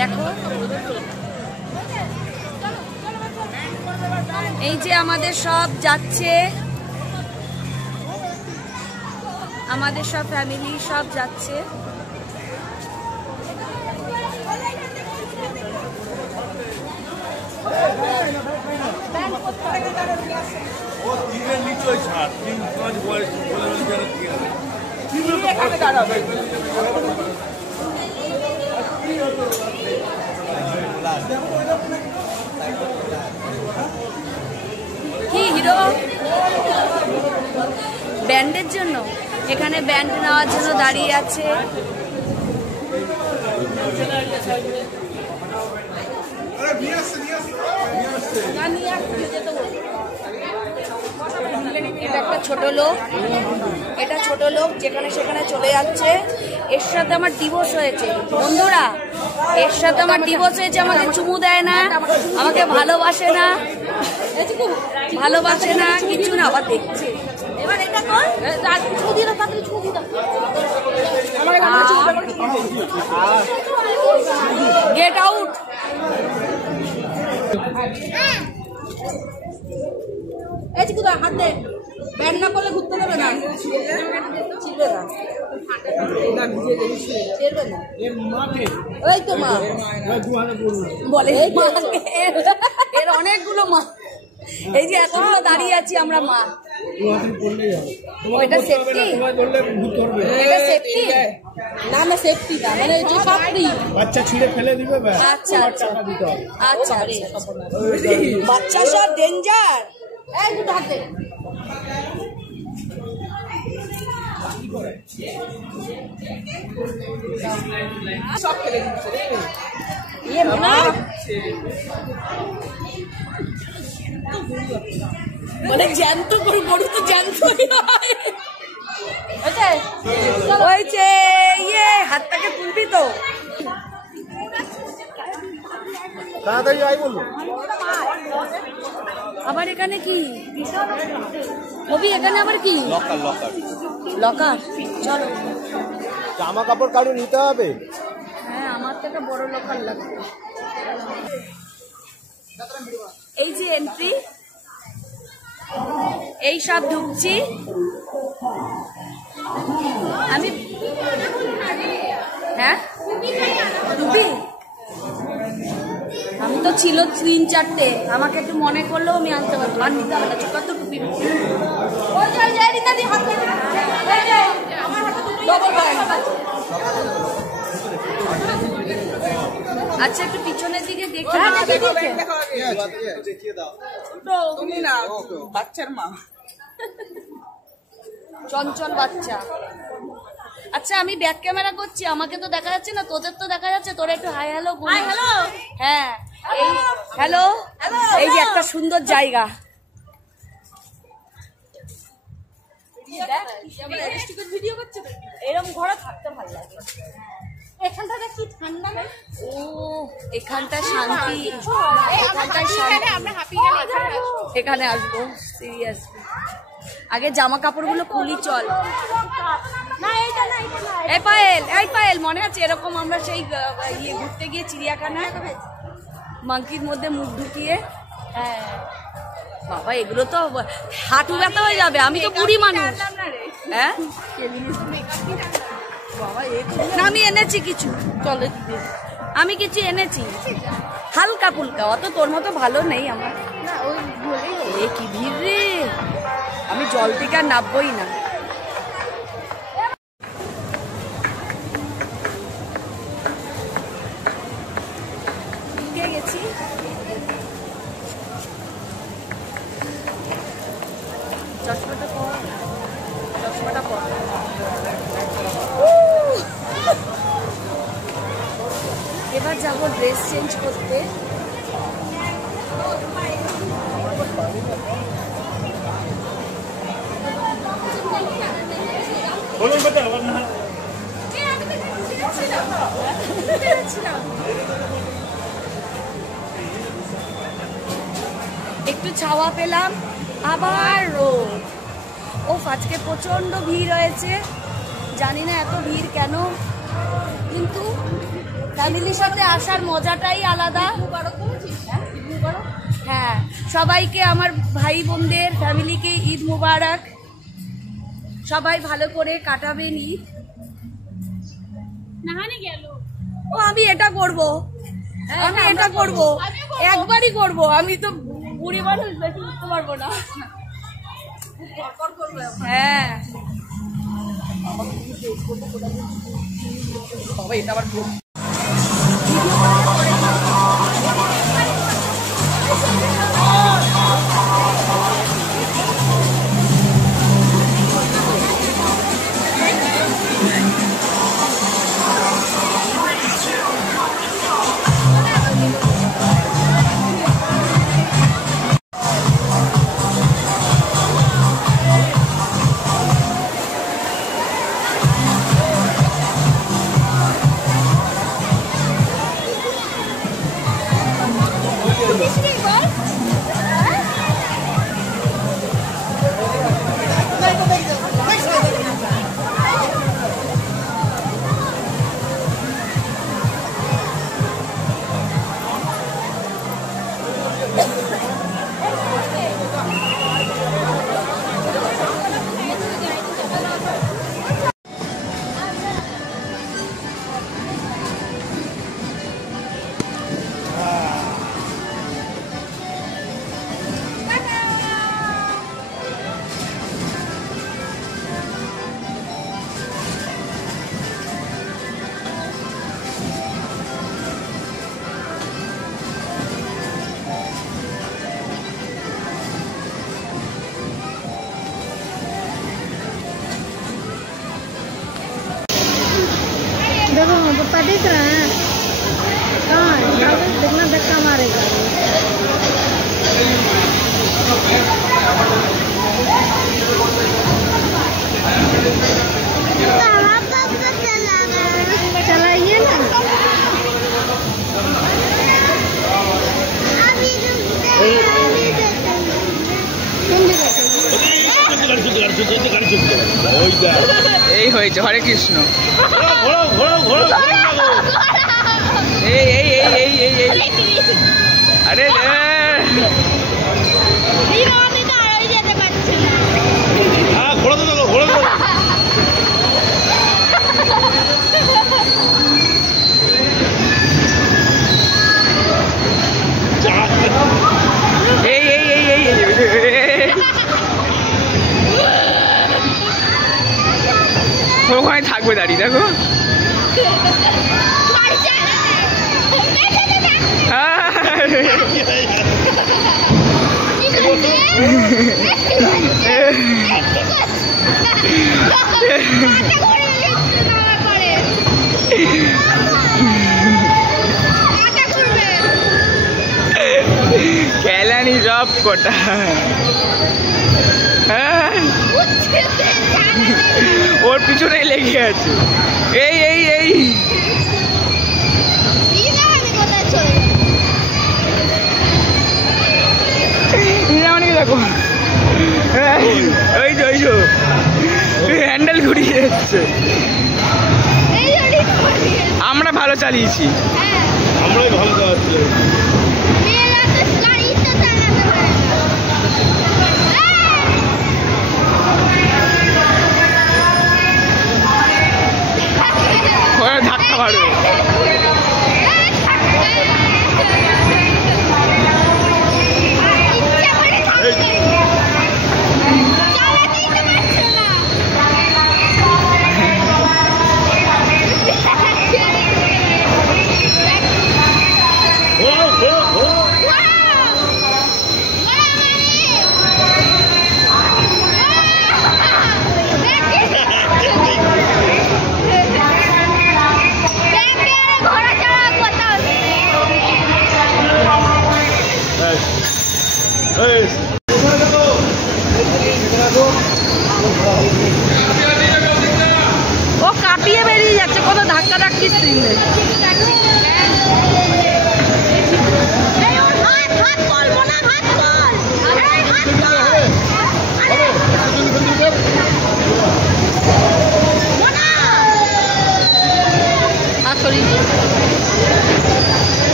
দেখো এই যে আমাদের সব যাচ্ছে, আমাদের সব ফ্যামিলি সব যাচ্ছে। কি হিরো ব্যান্ডের জন্য এখানে ব্যান্ড নেওয়ার জন্য দাঁড়িয়ে আছে। এটা একটা ছোট লোক, এটা ছোট লোক যেখানে সেখানে চলে যাচ্ছে। এর সাথে আমার ডিভোর্স হয়েছে বন্ধুরা, এর সাথে আমার ডিভোর্স হয়েছে। আমাকে চুমু দেয় না, আমাকে ভালোবাসে না, ভালোবাসে না কিছু না। আবার দেখছে এবার এটা কর, ছুঁ দিয়ে দাও, তাড়াতাড়ি ছুঁ দিয়ে দাও। Get out. এই যে কোথায় হাত দে, ব্যান্ড না করলে ঘুরতে দেবে না, ছিড়বে না, ছিড়বে না। ওই তো মা বলে, এর অনেকগুলো মা, এই যে এতগুলো দাঁড়িয়ে আছি আমরা মা। এটা সেফটি, এটা সেফটি না, না সেফটি না, মানে যে পাপড়ি বাচ্চা ছিঁড়ে ফেলে দিবে। আচ্ছা আচ্ছা আচ্ছা, বাচ্চা সব ডেঞ্জার। এই দুটো হাতে সব ফেলে দিচ্ছে। মানে জ্যান্ত গরু, গরু তো জ্যান্তই হয়। হয়েছে ইয়ে, হাতটাকে তুলবি তো তাড়াতাড়ি আই বললো। আবার এখানে কি কবি, এখানে আবার কি লকার, লকার লকার। চলো জামা কাপড় কারো নিতে হবে। হ্যাঁ আমার থেকে বড় লকার লাগবে। এই যে এন্ট্রি, এই সব ঢুকছি আমি। হ্যাঁ টুপি আমি তো ছিল 3-4টে, আমাকে একটু মনে করলেও আমি আনতে পারবো। আর নিতে হবে না, কত টুপি। আচ্ছা একটু পিছনের দিকে দেখি। বাচ্চার মা, চঞ্চল বাচ্চা। আচ্ছা আমি ব্যাক ক্যামেরা করছি, আমাকে তো দেখা যাচ্ছে না, তোদের তো দেখা যাচ্ছে। তোরা একটু হাই হ্যালো বল। হ্যাঁ এই হ্যালো, এই যে একটা সুন্দর জায়গা। ভিডিও করছে, এরকম ঘরে থাকতে ভালো লাগে। এখানটা কি ঠান্ডা না? ও এখানটা শান্তি, এখানটায় শান্তি। এখানে আসবো সিরিয়াসলি। আগে জামা কাপড়গুলো খুলি চল। এই পায়েল, এই পায়েল মনে আছে এরকম আমরা সেই ইয়ে ঘুরতে গিয়ে চিড়িয়াখানায় মাংকির মধ্যে মুখ ঢুকিয়ে। হ্যাঁ বাবা এগুলো তো হাঁটু ব্যথা হয়ে যাবে, আমি তো বুড়ি মানুষ। হ্যাঁ আমি এনেছি কিছু, চলে আমি কিছু এনেছি হালকা ফুলকা, অত তোর মতো ভালো নেই আমার। এ কি ভিড় রে, আমি জল থেকে আর নামবই না। গেছি চশমাটা পর, চশমাটা পর। এবার যাবো ড্রেস চেঞ্জ করতে। একটু ছাওয়া পেলাম, আবার রোদ। ও আজকে প্রচন্ড ভিড় হয়েছে, জানি না এত ভিড় কেন, কিন্তু ফ্যামিলির সাথে আসার মজাটাই আলাদা। হ্যাঁ, সবাইকে আমার ভাই বোনদের ফ্যামিলিকে ঈদ মুবারক। সবাই ভালো করে কাটাবেন ঈদ। ও আমি এটা করব, আমি এটা করব, একবারই করব। আমি তো বুড়ি মানুষ, বেশি করতে পারবো না। হ্যাঁ এটা আবার देखो पप्पा देख रहे हैं। हाँ देखना, धक्का मारेगा। चलाइए ना। এই হয়েছে হরে কৃষ্ণ। আরে ওখানে থাকবে দাঁড়িয়ে দেখো। খেলানি সব কটা ওর পিছনেই লেগে আছে। এই এই এই দেখো, ওই যে হ্যান্ডেল ঘুরিয়ে যাচ্ছে। আমরা ভালো চালিয়েছি, আমরাই ভালো চালাচ্ছি। ধাক্কা মারবে। ঘোড়া